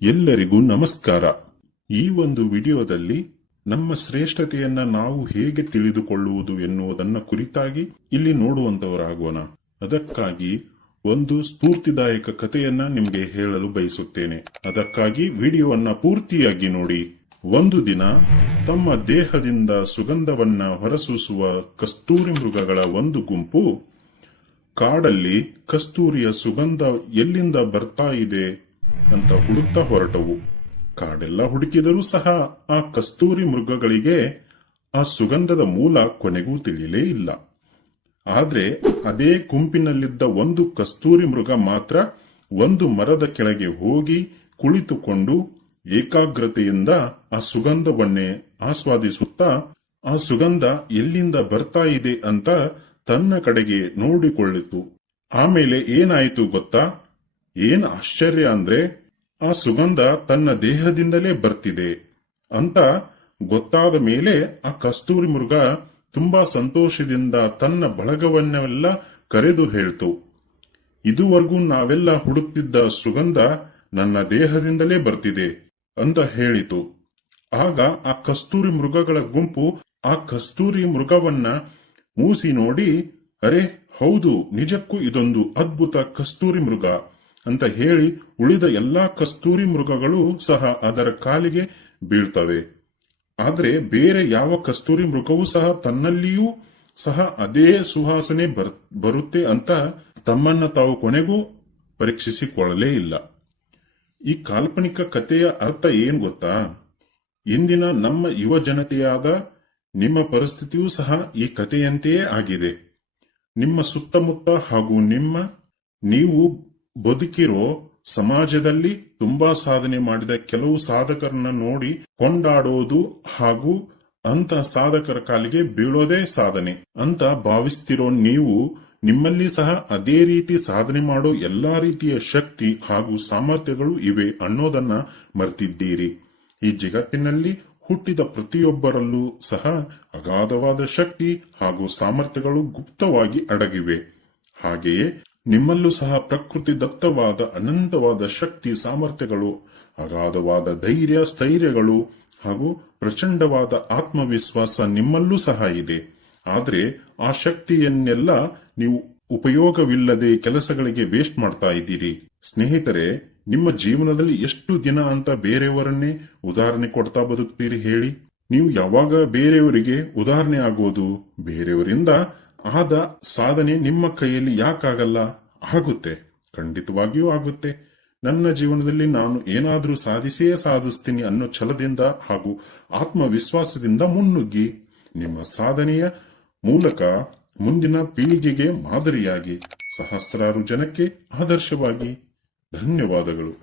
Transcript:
ಎಲ್ಲರಿಗೂ ನಮಸ್ಕಾರ. ಈ ಒಂದು ವಿಡಿಯೋದಲ್ಲಿ ನಮ್ಮ ಶ್ರೇಷ್ಠತೆಯನ್ನ ನಾವು ಹೇಗೆ ತಿಳಿದುಕೊಳ್ಳುವುದು ಎನ್ನುವುದನ್ನ ಕುರಿತಾಗಿ ಇಲ್ಲಿ ನೋಡುವಂತವರಾಗೋಣ. ಅದಕ್ಕಾಗಿ ಒಂದು ಸ್ಫೂರ್ತಿದಾಯಕ ಕಥೆಯನ್ನ ನಿಮಗೆ ಹೇಳಲು ಬಯಸುತ್ತೇನೆ. ಅದಕ್ಕಾಗಿ ವಿಡಿಯೋವನ್ನ ಪೂರ್ತಿಯಾಗಿ ನೋಡಿ. ಒಂದು ದಿನ ತಮ್ಮ ದೇಹದಿಂದ ಸುಗಂಧವನ್ನ ಹೊರಸೂಸುವ ಕಸ್ತೂರಿ ಮೃಗಗಳ ಒಂದು ಗುಂಪು ಕಾಡಲ್ಲಿ ಕಸ್ತೂರಿಯ ಸುಗಂಧ ಎಲ್ಲಿಂದ ಬರ್ತಾ ಇದೆ ಅಂತ ಹುಡುಕ್ತಾ ಹೊರಟವು. ಕಾಡೆಲ್ಲ ಹುಡುಕಿದರೂ ಸಹ ಆ ಕಸ್ತೂರಿ ಮೃಗಗಳಿಗೆ ಆ ಸುಗಂಧದ ಮೂಲ ಕೊನೆಗೂ ತಿಳಿಯಲೇ ಇಲ್ಲ. ಆದ್ರೆ ಅದೇ ಗುಂಪಿನಲ್ಲಿದ್ದ ಒಂದು ಕಸ್ತೂರಿ ಮೃಗ ಮಾತ್ರ ಒಂದು ಮರದ ಕೆಳಗೆ ಹೋಗಿ ಕುಳಿತುಕೊಂಡು ಏಕಾಗ್ರತೆಯಿಂದ ಆ ಸುಗಂಧವನ್ನೇ ಆಸ್ವಾದಿಸುತ್ತಾ ಆ ಸುಗಂಧ ಎಲ್ಲಿಂದ ಬರ್ತಾ ಇದೆ ಅಂತ ತನ್ನ ಕಡೆಗೆ ನೋಡಿಕೊಳ್ಳಿತು. ಆಮೇಲೆ ಏನಾಯಿತು ಗೊತ್ತಾ? ಏನ್ ಆಶ್ಚರ್ಯ ಅಂದ್ರೆ ಆ ಸುಗಂಧ ತನ್ನ ದೇಹದಿಂದಲೇ ಬರ್ತಿದೆ ಅಂತ ಗೊತ್ತಾದ ಮೇಲೆ ಆ ಕಸ್ತೂರಿ ಮೃಗ ತುಂಬಾ ಸಂತೋಷದಿಂದ ತನ್ನ ಬಳಗವನ್ನೆಲ್ಲ ಕರೆದು ಹೇಳ್ತು, ಇದುವರೆಗೂ ನಾವೆಲ್ಲ ಹುಡುಕ್ತಿದ್ದ ಸುಗಂಧ ನನ್ನ ದೇಹದಿಂದಲೇ ಬರ್ತಿದೆ ಅಂತ ಹೇಳಿತು. ಆಗ ಆ ಕಸ್ತೂರಿ ಮೃಗಗಳ ಗುಂಪು ಆ ಕಸ್ತೂರಿ ಮೃಗವನ್ನ ಮೂಸಿ ನೋಡಿ, ಅರೆ ಹೌದು, ನಿಜಕ್ಕೂ ಇದೊಂದು ಅದ್ಭುತ ಕಸ್ತೂರಿ ಮೃಗ ಅಂತ ಹೇಳಿ ಉಳಿದ ಎಲ್ಲಾ ಕಸ್ತೂರಿ ಮೃಗಗಳು ಸಹ ಅದರ ಕಾಲಿಗೆ ಬೀಳ್ತವೆ. ಆದ್ರೆ ಬೇರೆ ಯಾವ ಕಸ್ತೂರಿ ಮೃಗವೂ ಸಹ ತನ್ನಲ್ಲಿಯೂ ಸಹ ಅದೇ ಸುವಾಸನೆ ಬರುತ್ತೆ ಅಂತ ತಮ್ಮನ್ನ ತಾವು ಕೊನೆಗೂ ಪರೀಕ್ಷಿಸಿಕೊಳ್ಳಲೇ ಇಲ್ಲ. ಈ ಕಾಲ್ಪನಿಕ ಕಥೆಯ ಅರ್ಥ ಏನ್ ಗೊತ್ತಾ? ಇಂದಿನ ನಮ್ಮ ಯುವ ಜನತೆಯಾದ ನಿಮ್ಮ ಪರಿಸ್ಥಿತಿಯೂ ಸಹ ಈ ಕಥೆಯಂತೆಯೇ ಆಗಿದೆ. ನಿಮ್ಮ ಸುತ್ತಮುತ್ತ ಹಾಗೂ ನೀವು ಬದುಕಿರೋ ಸಮಾಜದಲ್ಲಿ ತುಂಬಾ ಸಾಧನೆ ಮಾಡಿದ ಕೆಲವು ಸಾಧಕರನ್ನ ನೋಡಿ ಕೊಂಡಾಡೋದು ಹಾಗೂ ಅಂತ ಸಾಧಕರ ಕಾಲಿಗೆ ಬೀಳೋದೇ ಸಾಧನೆ ಅಂತ ಭಾವಿಸ್ತಿರೋ ನೀವು ನಿಮ್ಮಲ್ಲಿ ಸಹ ಅದೇ ರೀತಿ ಸಾಧನೆ ಮಾಡೋ ಎಲ್ಲಾ ರೀತಿಯ ಶಕ್ತಿ ಹಾಗೂ ಸಾಮರ್ಥ್ಯಗಳು ಇವೆ ಅನ್ನೋದನ್ನ ಮರ್ತಿದ್ದೀರಿ. ಈ ಜಗತ್ತಿನಲ್ಲಿ ಹುಟ್ಟಿದ ಪ್ರತಿಯೊಬ್ಬರಲ್ಲೂ ಸಹ ಅಗಾಧವಾದ ಶಕ್ತಿ ಹಾಗೂ ಸಾಮರ್ಥ್ಯಗಳು ಗುಪ್ತವಾಗಿ ಅಡಗಿವೆ. ಹಾಗೆಯೇ ನಿಮ್ಮಲ್ಲೂ ಸಹ ಪ್ರಕೃತಿ ದತ್ತವಾದ ಅನಂತವಾದ ಶಕ್ತಿ ಸಾಮರ್ಥ್ಯಗಳು, ಅಗಾಧವಾದ ಧೈರ್ಯ ಸ್ಥೈರ್ಯಗಳು ಹಾಗೂ ಪ್ರಚಂಡವಾದ ಆತ್ಮವಿಶ್ವಾಸ ನಿಮ್ಮಲ್ಲೂ ಸಹ ಇದೆ. ಆದ್ರೆ ಆ ಶಕ್ತಿಯನ್ನೆಲ್ಲ ನೀವು ಉಪಯೋಗವಿಲ್ಲದೆ ಕೆಲಸಗಳಿಗೆ ವೇಸ್ಟ್ ಮಾಡ್ತಾ ಇದ್ದೀರಿ. ಸ್ನೇಹಿತರೆ, ನಿಮ್ಮ ಜೀವನದಲ್ಲಿ ಎಷ್ಟು ದಿನ ಅಂತ ಬೇರೆಯವರನ್ನೇ ಉದಾಹರಣೆ ಕೊಡ್ತಾ ಬದುಕ್ತೀರಿ ಹೇಳಿ? ನೀವು ಯಾವಾಗ ಬೇರೆಯವರಿಗೆ ಉದಾಹರಣೆ ಆಗೋದು? ಬೇರೆಯವರಿಂದ ಆದ ಸಾಧನೆ ನಿಮ್ಮ ಕೈಯಲ್ಲಿ ಯಾಕಾಗಲ್ಲ? ಆಗುತ್ತೆ, ಖಂಡಿತವಾಗಿಯೂ ಆಗುತ್ತೆ. ನನ್ನ ಜೀವನದಲ್ಲಿ ನಾನು ಏನಾದ್ರೂ ಸಾಧಿಸ್ತೀನಿ ಅನ್ನೋ ಛಲದಿಂದ ಹಾಗೂ ಆತ್ಮವಿಶ್ವಾಸದಿಂದ ಮುನ್ನುಗ್ಗಿ ನಿಮ್ಮ ಸಾಧನೆಯ ಮೂಲಕ ಮುಂದಿನ ಪೀಳಿಗೆಗೆ ಮಾದರಿಯಾಗಿ ಸಹಸ್ರಾರು ಜನಕ್ಕೆ ಆದರ್ಶವಾಗಿ. ಧನ್ಯವಾದಗಳು.